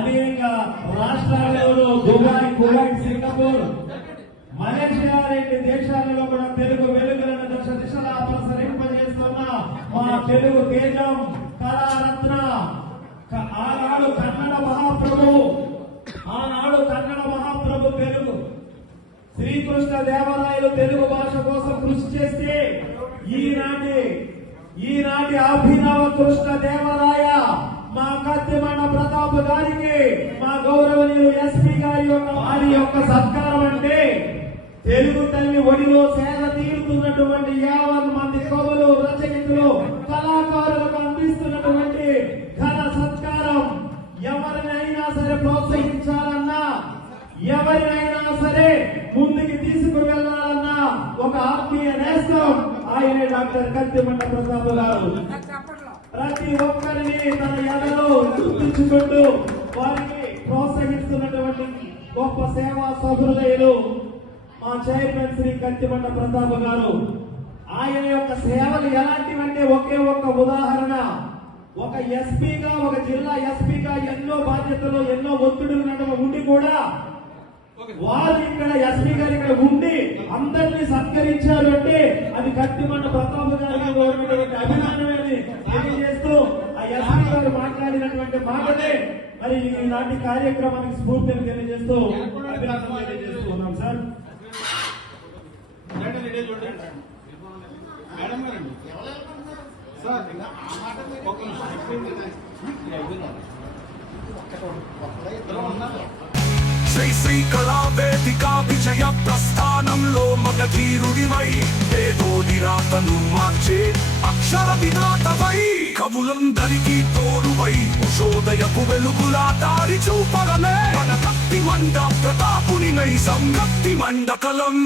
అనేక రాష్ట్రాలలో Dubai Kuwait Singapore Malaysia లాంటి దేశాలలో కూడా తెలుగు వెలుగులను దశ దిశలా ప్రసరింపజేస్తున్న మా తెలుగు తేజం కళారత్న ఆనాడు కన్నడ మహాప్రభు ఆనాడు కన్నడ మహాప్రభు తెలుగు. శ్రీకృష్ణ దేవాలయాలు తెలుగు భాష కోసం కృషి చేస్తే ఈనాటి ఈనాటి అభినవ కృష్ణ దేవాలయ గారికి మా గౌరవనీయులు ఎస్పీ గారి యొక్క వారి యొక్క సత్కారం అంటే తెలుగు తల్లి ఒడిలో సేద తీరుతున్నటువంటి యావన్ మంది కవులు రచయితలు కళాకారులకు అందిస్తున్నటువంటి ఘన సత్కారం. ఎవరినైనా సరే ప్రోత్సహించాలన్నా ఎవరినైనా సరే ముందుకు తీసుకువెళ్ళాలన్నా ఒక ఆత్మీయ నేస్తం. ఆయనే డాక్టర్ కత్తిమంట ప్రసాద్ గారు. ప్రతి ఒక్కరిని తన ఎదలో గుర్తించుకుంటూ వారికి ప్రోత్సహిస్తున్నటువంటి గొప్ప సేవా సహృదయులు మా చైర్మన్ శ్రీ కత్తిమంట ప్రతాప్ గారు. ఆయన యొక్క సేవలు ఎలాంటివంటే ఒకే ఒక్క ఉదాహరణ. ఒక ఎస్పీగా ఒక జిల్లా ఎస్పీగా ఎన్నో బాధ్యతలు ఎన్నో ఒత్తిడులు నడుమ ఉండి కూడా వారు ఇక్కడ ఎస్పీ గారు ఇక్కడ ఉండి అందరినీ సత్కరించారు అంటే అది కత్తిమంట ప్రతాప్ గారికి ఉన్నటువంటి అభిమానమని తెలియజేస్తూ ఆ ఎస్పీ గారు మాట్లాడినటువంటి మాటలే మరి ఈనాటి కార్యక్రమానికి స్ఫూర్తిని తెలియజేస్తూ ఉన్నాం సార్. ఉన్నారు. శ్రీ శ్రీకళా వేదిక విజయ ప్రస్థానంలో మగధీరుడివై ఏదో నిరాతను మార్చే అక్షర వినాతవై కవులందరికీ తోడువై ఉషోదయపు వెలుగులా దారి చూపగలే. మన కత్తి మండ ప్రతాపుని నై సంగత్తి మండకలం.